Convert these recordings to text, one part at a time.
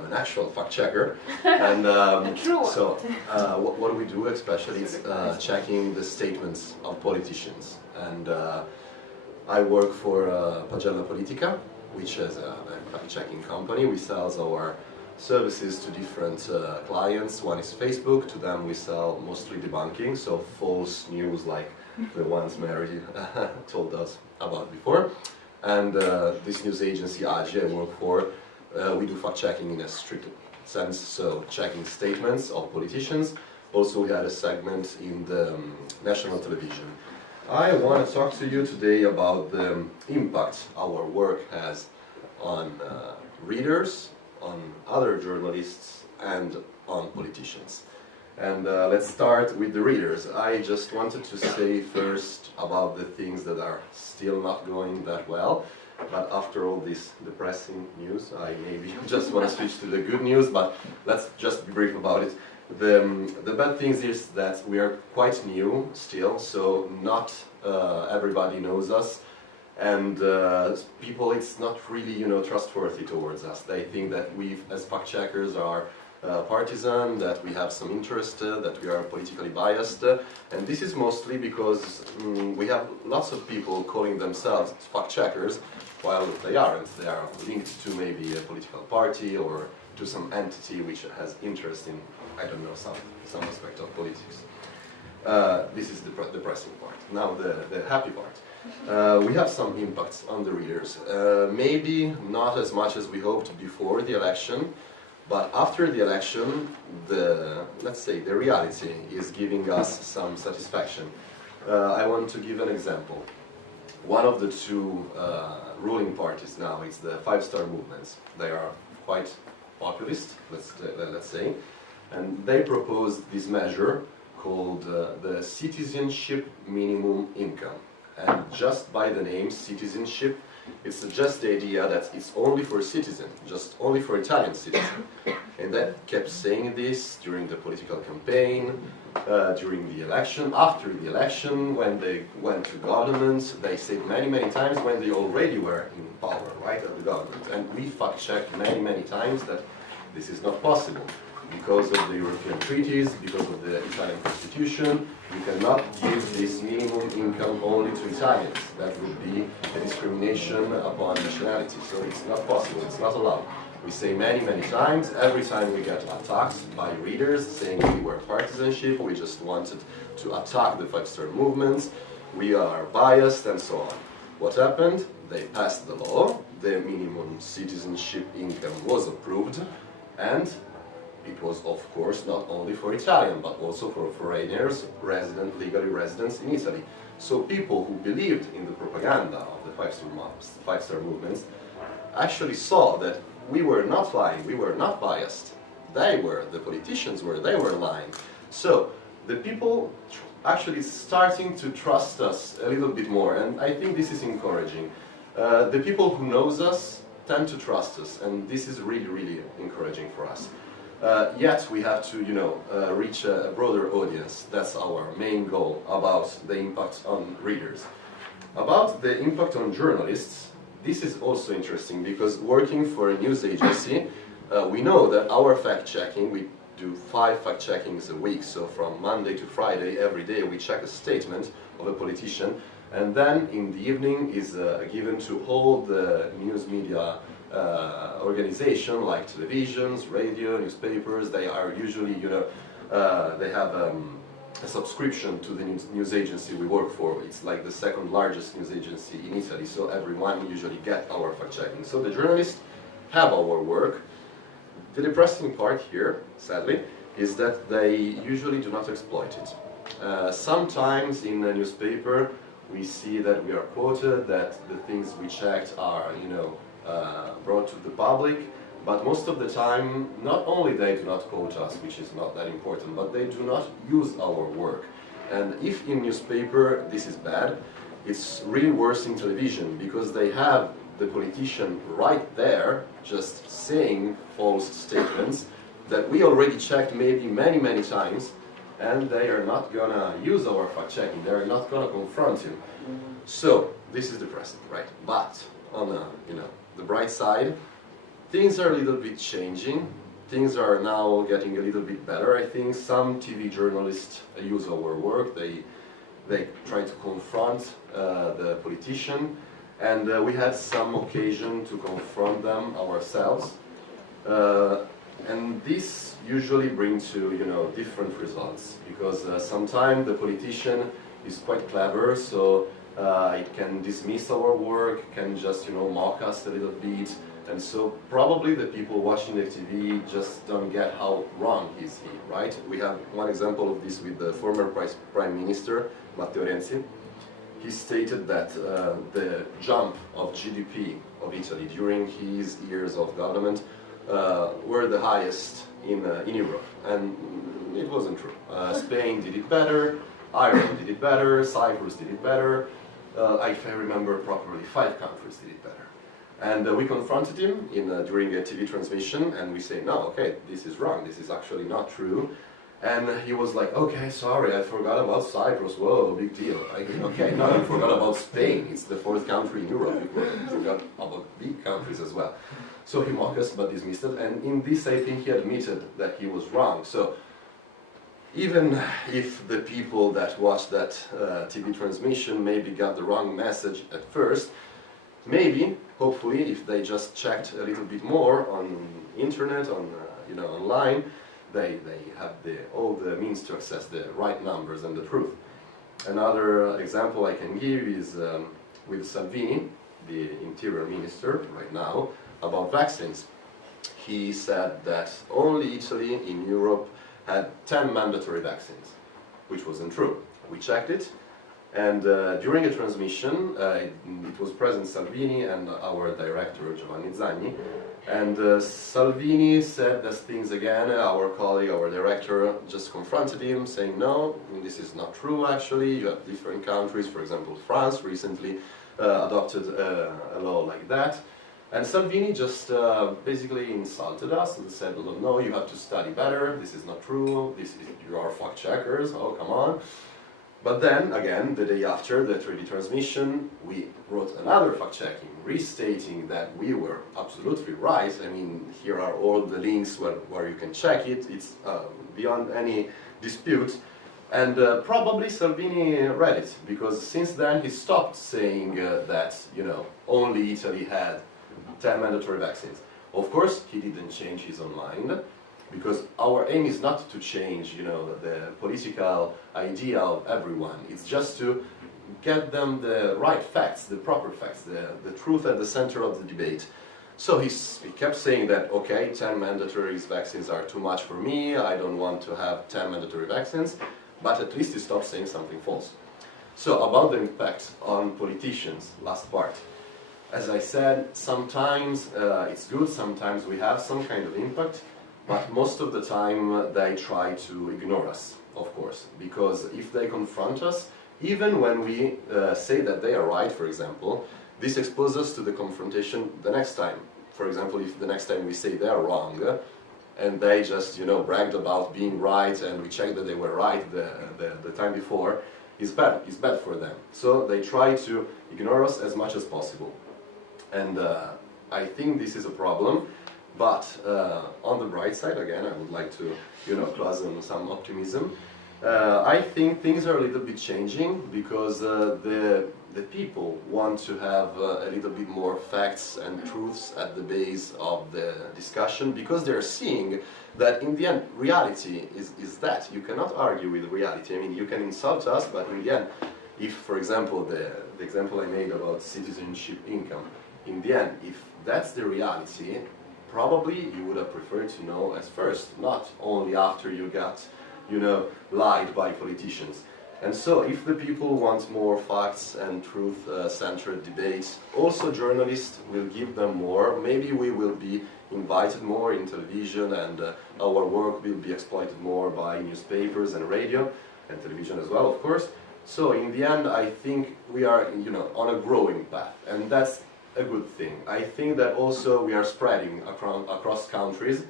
an actual fact checker, and so what do we do especially? It's checking the statements of politicians, and I work for Pagella Politica, which is a fact-checking company. We sell our services to different clients. One is Facebook. To them we sell mostly debunking, so false news like the ones Mary told us about before. And this news agency, AGI, I work for, we do fact-checking in a strict sense, so checking statements of politicians. Also, we had a segment in the national television. I want to talk to you today about the impact our work has on readers, on other journalists, and on politicians. And let's start with the readers. I just wanted to say first about the things that are still not going that well. But after all this depressing news, I maybe just want to switch to the good news, but let's just be brief about it. The bad thing is that we are quite new still, so not everybody knows us. And people, it's not really, trustworthy towards us. They think that we, as fact-checkers, are partisan, that we have some interest, that we are politically biased, and this is mostly because we have lots of people calling themselves fact-checkers, while they aren't. They are linked to maybe a political party or to some entity which has interest in, I don't know, some aspect of politics. This is the depressing part. Now the happy part. We have some impacts on the readers. Maybe not as much as we hoped before the election, but after the election, let's say the reality is giving us some satisfaction. I want to give an example. One of the two ruling parties now is the five-star movements. They are quite populist, let's say, and they proposed this measure called the citizenship minimum income. And just by the name citizenship, it's just the idea that it's only for citizens, just only for Italian citizens. And that kept saying this during the political campaign, during the election, after the election, when they went to government. They said many, many times when they already were in power, right, of the government. And we fact-checked many, many times that this is not possible. Because of the European treaties, because of the Italian constitution, you cannot give this minimum income only to Italians. That would be a discrimination upon nationality. So it's not possible, it's not allowed. We say many, many times, every time we get attacked by readers saying we were partisanship, we just wanted to attack the five-star movements, we are biased, and so on. What happened? They passed the law, the minimum citizenship income was approved, and it was, of course, not only for Italian, but also for foreigners, legally residents in Italy. So people who believed in the propaganda of the five-star movements actually saw that we were not lying, we were not biased. The politicians were lying. So the people actually starting to trust us a little bit more, and I think this is encouraging. The people who knows us tend to trust us, and this is really, really encouraging for us. Yet we have to, reach a broader audience. That's our main goal about the impact on readers. About the impact on journalists, this is also interesting because working for a news agency, we know that our fact-checking, we do 5 fact-checkings a week, so from Monday to Friday, every day we check a statement of a politician, and then in the evening is given to all the news media organization like televisions, radio, newspapers. They are usually, they have a subscription to the news agency we work for. It's like the second largest news agency in Italy, so everyone usually get our fact-checking. So the journalists have our work. The depressing part here, sadly, is that they usually do not exploit it. Sometimes in a newspaper we see that we are quoted, that the things we checked are, brought to the public, but most of the time, not only they do not quote us, which is not that important, but they do not use our work. And if in newspaper this is bad, it's really worse in television, because they have the politician right there just saying false statements that we already checked maybe many, many times, and they are not gonna use our fact-checking, they are not gonna confront him. So, this is depressing, right? But, on the bright side, things are a little bit changing. Things are now getting a little bit better. I think some TV journalists use our work. They try to confront the politician, and we had some occasion to confront them ourselves. And this usually brings to, you know, different results, because sometimes the politician is quite clever, so it can dismiss our work, can just, you know, mock us a little bit, and so probably the people watching the TV just don't get how wrong is he, right? We have one example of this with the former Prime Minister, Matteo Renzi. He stated that the jump of GDP of Italy during his years of government were the highest in Europe, and it wasn't true. Spain did it better, Ireland did it better, Cyprus did it better, if I remember properly, 5 countries did it better. And we confronted him during a TV transmission, and we say, no, okay, this is wrong, this is actually not true. And he was like, okay, sorry, I forgot about Cyprus, whoa, big deal. Okay, no, I forgot about Spain, it's the 4th country in Europe, I forgot about big countries as well. So he mocked us, but dismissed it, and in this I think he admitted that he was wrong. So even if the people that watched that TV transmission maybe got the wrong message at first, maybe, hopefully, if they just checked a little bit more on internet, on you know, online, they have all the means to access the right numbers and the truth. Another example I can give is with Salvini, the Interior Minister right now, about vaccines. He said that only Italy in Europe had 10 mandatory vaccines, which wasn't true. We checked it, and during a transmission, it was President Salvini and our director, Giovanni Zagni, and Salvini said those things again. Our colleague, our director, just confronted him, saying, no, this is not true actually, you have different countries, for example, France recently adopted a law like that. And Salvini just basically insulted us and said, no, you have to study better, this is not true, you are fact checkers, oh, come on. But then, again, the day after the Treaty transmission, we wrote another fact-checking, restating that we were absolutely right. I mean, here are all the links where you can check it, it's beyond any dispute. And probably Salvini read it, because since then he stopped saying that, you know, only Italy had 10 mandatory vaccines. Of course, he didn't change his own mind, because our aim is not to change, you know, the political idea of everyone. It's just to get them the right facts, the proper facts, the truth at the center of the debate. So he kept saying that, okay, 10 mandatory vaccines are too much for me, I don't want to have 10 mandatory vaccines, but at least he stopped saying something false. So about the impact on politicians, last part. As I said, sometimes it's good, sometimes we have some kind of impact, but most of the time they try to ignore us, of course, because if they confront us, even when we say that they are right, for example, this exposes us to the confrontation the next time. For example, if the next time we say they are wrong, and they just, you know, bragged about being right, and we checked that they were right the time before, it's bad for them. So they try to ignore us as much as possible. And I think this is a problem. But on the bright side, again, I would like to, you know, close on some optimism. I think things are a little bit changing, because the people want to have a little bit more facts and truths at the base of the discussion, because they're seeing that in the end, reality is that. You cannot argue with reality. I mean, you can insult us, but in the end, if, for example, the example I made about citizenship income, in the end, if that's the reality, probably you would have preferred to know as first, not only after you got, you know, lied by politicians. And so if the people want more facts and truth-centered debates, also journalists will give them more. Maybe we will be invited more in television, and our work will be exploited more by newspapers and radio, and television as well, of course. So in the end, I think we are, you know, on a growing path, and that's a good thing. I think that also we are spreading across countries,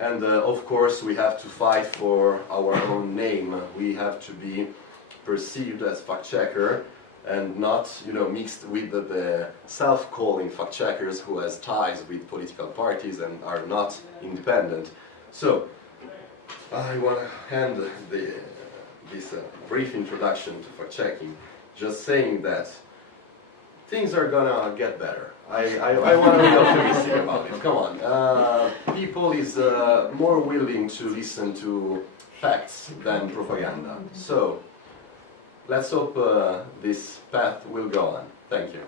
and of course we have to fight for our own name. We have to be perceived as fact checker, and not, you know, mixed with the self-calling fact-checkers who has ties with political parties and are not independent. So, I want to end this brief introduction to fact-checking just saying that things are gonna get better. I want to be optimistic about it. Come on. People is more willing to listen to facts than propaganda. So, let's hope this path will go on. Thank you.